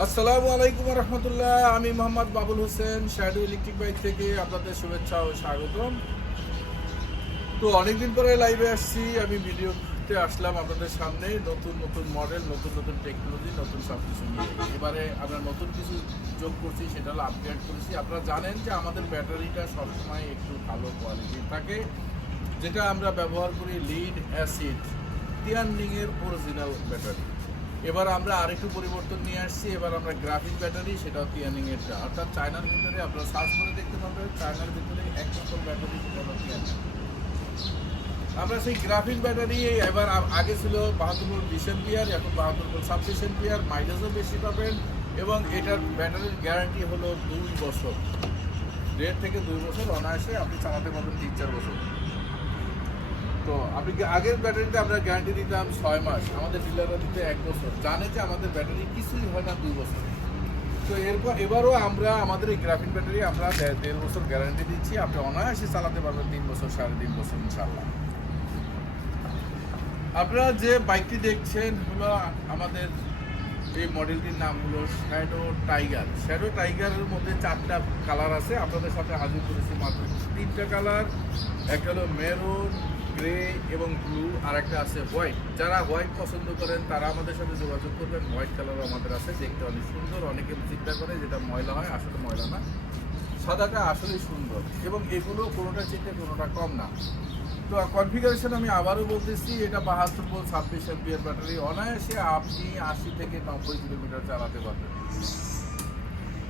আসসালামু আলাইকুম রহমতুল্লাহ। আমি Mohammad Babul Hossain, shadow electric bike থেকে আপনাদের শুভেচ্ছা ও স্বাগতম। তো অনেকদিন পরে লাইভে আসছি, আমি ভিডিওতে আসলাম আপনাদের সামনে। নতুন নতুন মডেল, নতুন নতুন টেকনোলজি, নতুন সব কিছু নিয়ে এবারে আমরা নতুন কিছু যোগ করছি, সেটা হলো আপগ্রেড করেছি। আপনারা জানেন যে আমাদের ব্যাটারিটা সবসময় একটু ভালো কোয়ালিটির থাকে, যেটা আমরা ব্যবহার করি লিড অ্যাসিড তিয়ানলিংয়ের অরিজিনাল ব্যাটারি। এবার আমরা আরেকটু পরিবর্তন নিয়ে আসছি, এবার আমরা গ্রাফিক ব্যাটারি, সেটাও তিয়ানলিংয়েরটা, অর্থাৎ চায়নার ভিতরে আপনারা সার্চ করে দেখতে পাবেন, চায়নার ভিতরে এক নম্বর ব্যাটারি সেটা হলো তিয়ানলিং। আমরা সেই গ্রাফিক ব্যাটারি এবার আগে ছিল 72 ভোল্ট 20 এম্পিয়ার, এখন 72 ভোল্ট 26 এম্পিয়ার, মাইলেজও বেশি পাবেন এবং এটার ব্যাটারির গ্যারান্টি হলো 2 বছর, 1.5 থেকে 2 বছর অনায়াসে আপনি চালাতে পারবেন, 3-4 বছর। তো আপনি আগের ব্যাটারিতে আমরা গ্যারান্টি দিতাম 6 মাস, আমাদের ডিলাররা দিতে 1 বছর, জানে যে আমাদের ব্যাটারি কিছুই হয় না 2 বছর। তো এবারও আমরা আমাদের এই গ্রাফিক ব্যাটারি আমরা 1.5 বছর গ্যারান্টি দিচ্ছি, আপনি অনায়াসে চালাতে পারবেন 3 বছর 3.5 বছর ইনশাল্লাহ। আপনারা যে বাইকটি দেখছেন হলো আমাদের এই মডেলটির নাম হলো শ্যাডো টাইগার। শ্যাডো টাইগারের মধ্যে 4টা কালার আছে, আপনাদের সাথে হাজির করেছি মাত্র 3টা কালার। একটা হলো মেরুন, গ্রে এবং ব্লু, আর একটা আছে হোয়াইট। যারা হোয়াইট পছন্দ করেন তারা আমাদের সাথে যোগাযোগ করবেন। হোয়াইট কালারও আমাদের আছে, দেখতে অনেক সুন্দর। অনেকে চিন্তা করে যেটা ময়লা হয়, আসলে ময়লা না, সাদাটা আসলেই সুন্দর এবং এগুলো কোনোটা চেয়ে কোনোটা কম না। তো কনফিগারেশন আমি আবারও বলতেছি, এটা 72 ভোল্ট 26 এম্পিয়ার ব্যাটারি, অনায়াসে আপনি 80 থেকে 90 কিলোমিটার চালাতে পারবেন।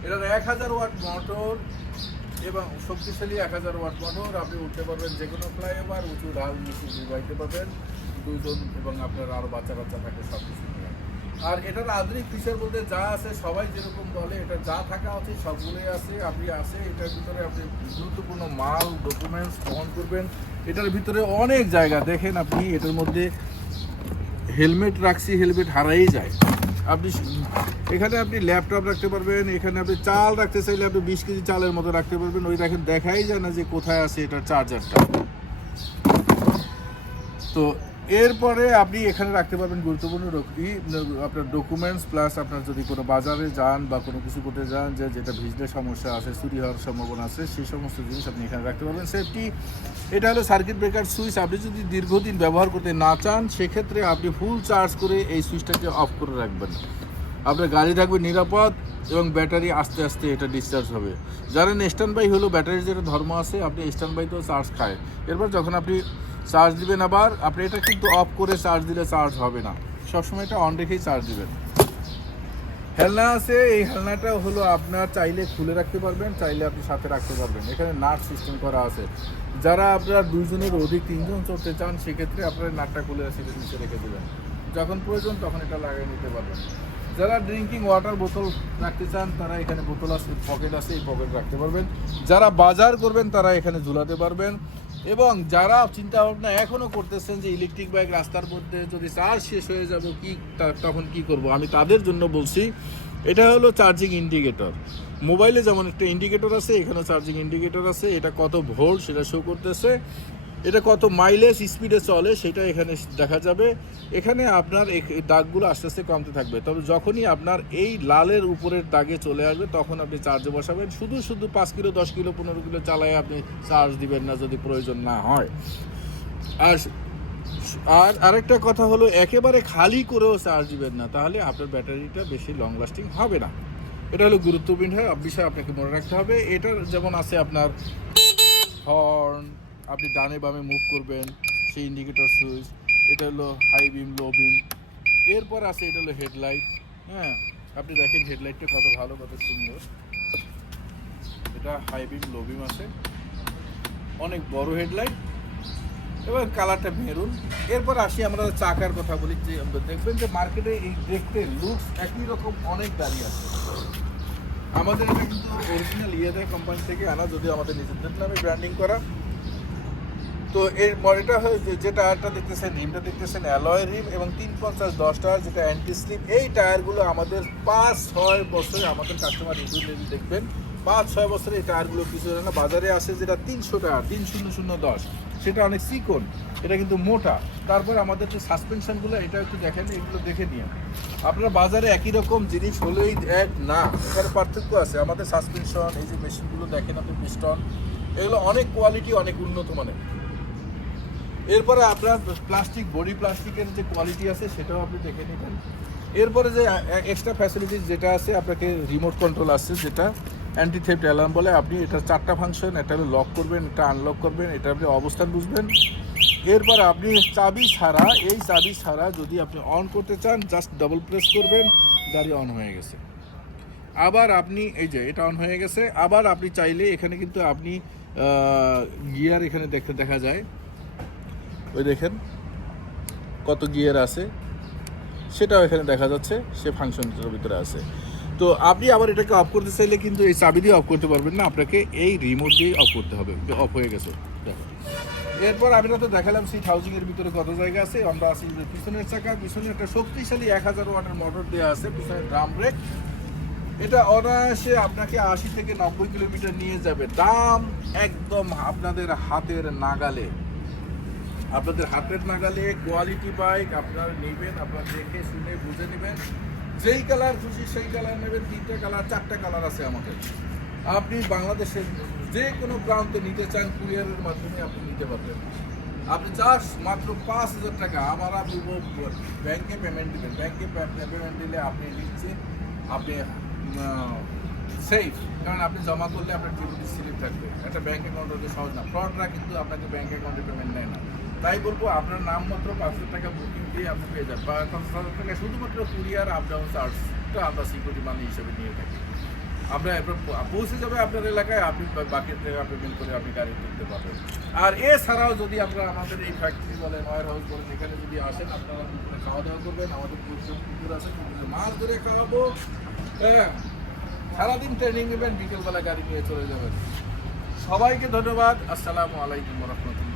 এটার 1000 ওয়াট মোটর এবং শক্তিশালী 1000 ওয়াট মোটর। আপনি উঠতে পারবেন যে কোনো ফ্লাইওভার, উঁচু ঢাল নিচু বাইতে পারবেন দুজন, এবং আপনার আরও বাচ্চা বাচ্চা থাকে সব কিছু নিয়ে। আর এটার আধুনিক ফিচার বলতে যা আছে, সবাই যেরকম বলে এটা যা থাকা উচিত সবগুলোই আছে। আপনি আছে এটার ভিতরে আপনি গুরুত্বপূর্ণ মাল ডকুমেন্টস বহন করবেন। এটার ভিতরে অনেক জায়গা দেখেন, আপনি এটার মধ্যে হেলমেট রাখছি, হেলমেট হারাই যায়। আপনি এখানে আপনি ল্যাপটপ রাখতে পারবেন, এখানে আপনি চাল রাখতে চাইলে আপনি 20 কেজি চালের মতো রাখতে পারবেন। ওই দেখেন, দেখাই যায় না যে কোথায় আছে এটার চার্জারটা। তো এরপরে আপনি এখানে রাখতে পারবেন গুরুত্বপূর্ণ আপনার ডকুমেন্টস, প্লাস আপনার যদি কোনো বাজারে যান বা কোনো কিছু করতে যান যেটা ভিজলে সমস্যা আছে, চুরি হওয়ার সম্ভাবনা আছে, সেই সমস্ত জিনিস আপনি এখানে রাখতে পারবেন। সেফটি, এটা হলো সার্কিট ব্রেকার সুইচ। আপনি যদি দীর্ঘদিন ব্যবহার করতে না চান, সেক্ষেত্রে আপনি ফুল চার্জ করে এই সুইচটাকে অফ করে রাখবেন। আপনার গাড়ি থাকবে নিরাপদ এবং ব্যাটারি আস্তে আস্তে এটা ডিসচার্জ হবে। জানেন স্ট্যান্ড বাই হলো ব্যাটারির যেটা ধর্ম আছে, আপনি স্ট্যান্ড বাইতেও চার্জ খায়। এরপর যখন আপনি চার্জ দিবেন, আবার আপনি এটা কিন্তু অফ করে চার্জ দিলে চার্জ হবে না, সবসময় এটা অন রেখেই চার্জ দিবেন। হেলনা আছে, এই হেলনাটা হলো আপনার চাইলে খুলে রাখতে পারবেন, চাইলে আপনি সাথে রাখতে পারবেন। এখানে নাট সিস্টেম করা আছে, যারা আপনার 2 জনের অধিক 3 জন চড়তে চান, সেক্ষেত্রে আপনার নাটটা খুলে সিটের নিচে রেখে দেবেন, যখন প্রয়োজন তখন এটা লাগিয়ে নিতে পারবেন। যারা ড্রিঙ্কিং ওয়াটার বোতল রাখতে চান, তারা এখানে বোতল আছে, পকেট আছে, এই পকেট রাখতে পারবেন। যারা বাজার করবেন তারা এখানে ঝুলাতে পারবেন। এবং যারা চিন্তা ভাবনা এখনও করতেছেন যে ইলেকট্রিক বাইক রাস্তার মধ্যে যদি চার্জ শেষ হয়ে যাবে তখন কি করব, আমি তাদের জন্য বলছি, এটা হলো চার্জিং ইন্ডিকেটর। মোবাইলে যেমন একটা ইন্ডিকেটর আছে, এখানে চার্জিং ইন্ডিকেটর আছে। এটা কত ভোল্ট সেটা শো করতেছে, এটা কত মাইলেজ স্পিডে চলে সেটা এখানে দেখা যাবে। এখানে আপনার এই দাগগুলো আস্তে আস্তে কমতে থাকবে, তবে যখনই আপনার এই লালের উপরের দাগে চলে আসবে তখন আপনি চার্জে বসাবেন। শুধু 5 কিলো 10 কিলো 15 কিলো চালায় আপনি চার্জ দিবেন না যদি প্রয়োজন না হয়। আর আরেকটা কথা হলো, একেবারে খালি করেও চার্জ দিবেন না, তাহলে আপনার ব্যাটারিটা বেশি লং লাস্টিং হবে না। এটা হলো গুরুত্বপূর্ণ বিষয়, আপনাকে মনে রাখতে হবে। এটার যেমন আছে আপনার হর্ন, আপনি ডানে বামে মুভ করবেন, সেই ইন্ডিকেটর সুইচ। এটা হলো হাই বিম, লো বিম। এরপর আছে এটা হলো হেডলাইট। হ্যাঁ, আপনি দেখেন হেডলাইটটা কত ভালো, কত সুন্দর। এটা হাই বিম, লো বিম আছে, অনেক বড় হেডলাইট এবং কালারটা মেরুন। এরপর আসি আমরা চাকার কথা বলি, যে দেখবেন যে মার্কেটে এই দেখতে লুকস একই রকম অনেক গাড়ি আছে। আমাদের এটা কিন্তু অরিজিনাল ইয়েদাই কোম্পানি থেকে আনা, যদিও আমাদের নিজেদের নামে ব্র্যান্ডিং করা। তো এর এটা যে টায়ারটা দেখতেছেন, রিমটা দেখতেছেন অ্যালয় রিম এবং 350-10 টায়ার, যেটা অ্যান্টি স্লিপ। এই টায়ারগুলো আমাদের 5-6 বছরে আমাদের কাস্টমার রিভিউ দেখবেন 5-6 বছরে এই টায়ারগুলো কিছু হয় না। বাজারে আসে যেটা 300 টায়ার, 30010, সেটা অনেক চিকন, এটা কিন্তু মোটা। তারপর আমাদের যে সাসপেনশনগুলো, এটা একটু দেখেন, এগুলো দেখে নিন। আপনারা বাজারে একই রকম জিনিস হলেই এক না, এখানে পার্থক্য আছে। আমাদের সাসপেনশন, এই যে মেশিনগুলো দেখেন আপনি, পিস্টন, এগুলো অনেক কোয়ালিটি, অনেক উন্নত মানের। এরপরে আপনার প্লাস্টিক, বডি প্লাস্টিকের যে কোয়ালিটি আছে সেটাও আপনি দেখে নেবেন। এরপরে যে এক্সট্রা ফ্যাসিলিটিস যেটা আছে, আপনাকে রিমোট কন্ট্রোল আছে, যেটা অ্যান্টি থেফট অ্যালার্ম বলে। আপনি এটার 4টা ফাংশন, এটা হলো লক করবেন, এটা আনলক করবেন, এটা আপনি অবস্থান বুঝবেন। এরপর আপনি চাবি ছাড়া, এই চাবি ছাড়া যদি আপনি অন করতে চান, জাস্ট ডাবল প্রেস করবেন, গাড়ি অন হয়ে গেছে। আবার আপনি এই যে এটা অন হয়ে গেছে, আবার আপনি চাইলে এখানে কিন্তু আপনি গিয়ার এখানে দেখা যায়, ওই দেখেন কত গিয়ার আছে, সেটাও এখানে দেখা যাচ্ছে, সে ফাংশনটার ভিতরে আছে। তো আপনি আবার এটাকে অফ করতে চাইলে কিন্তু এই চাবি দিয়ে অফ করতে পারবেন না, আপনাকে এই রিমোট দিয়ে অফ করতে হবে। অফ হয়ে গেছে, দেখো। এরপর আমি তো দেখালাম সিট হাউজিং এর ভিতরে কত জায়গা আছে। আমরা আছি যে পিছনের চাকা, পিছনে একটা শক্তিশালী 1000 ওয়াটের মোটর দেওয়া আছে, পিছনে ড্রাম ব্রেক। এটা অনায়াসে আপনাকে 80 থেকে 90 কিলোমিটার নিয়ে যাবে। দাম একদম আপনাদের হাতের নাগালে, আপনাদের হাতের নাগালে কোয়ালিটি বাইক আপনারা নেবেন, আপনারা দেখে শুনে বুঝে নেবেন। যেই কালার খুশি সেই কালার নেবেন। 3টে কালার, 4টে কালার আছে আমাদের। আপনি বাংলাদেশের যে কোনো প্রান্তে নিতে চান, কুরিয়ারের মাধ্যমে আপনি নিতে পারবেন। আপনি মাত্র 5,000 টাকা আমার আপনি ব্যাংকে পেমেন্ট দেবেন। ব্যাংকে পেমেন্ট দিলে আপনি নিচ্ছেন, আপনি সেফ, কারণ আপনি জমা করলে আপনার ডিপোজিট স্লিপ থাকবে। একটা ব্যাংক অ্যাকাউন্ট হতে সহজ না, ফ্রডরা কিন্তু আপনাকে ব্যাংক অ্যাকাউন্টে পেমেন্ট নেয় না। তাই বলবো, আপনার নাম মাত্র 500 টাকা বুকিং দিয়ে আপনি পেয়ে যান। 500 টাকা শুধুমাত্র কুরিয়ার আপ ডাউন চার্জটা আমরা সিকিউরিটি মানি হিসেবে নিয়ে থাকি। আমরা এরপর পৌঁছে যাবে আপনার এলাকায়, আপনি বাকি টাকা পেমেন্ট করে আপনি গাড়ি তুলতে পারবেন। আর এছাড়াও যদি আপনারা আমাদের এই ফ্যাক্টরি বলেন, ওয়ার হাউস বলেন, এখানে যদি আসেন, আপনারা দুপুরে খাওয়া দাওয়া করবেন। আমাদের পুকুর আছে, পুকুরে মাছ ধরে খাওয়াবো। হ্যাঁ, সারাদিন ট্রেনিং নেবেন, বিকেলবেলা গাড়ি নিয়ে চলে যাবেন। সবাইকে ধন্যবাদ। আসসালামু আলাইকুম ওয়া রাহমাতুল্লাহ।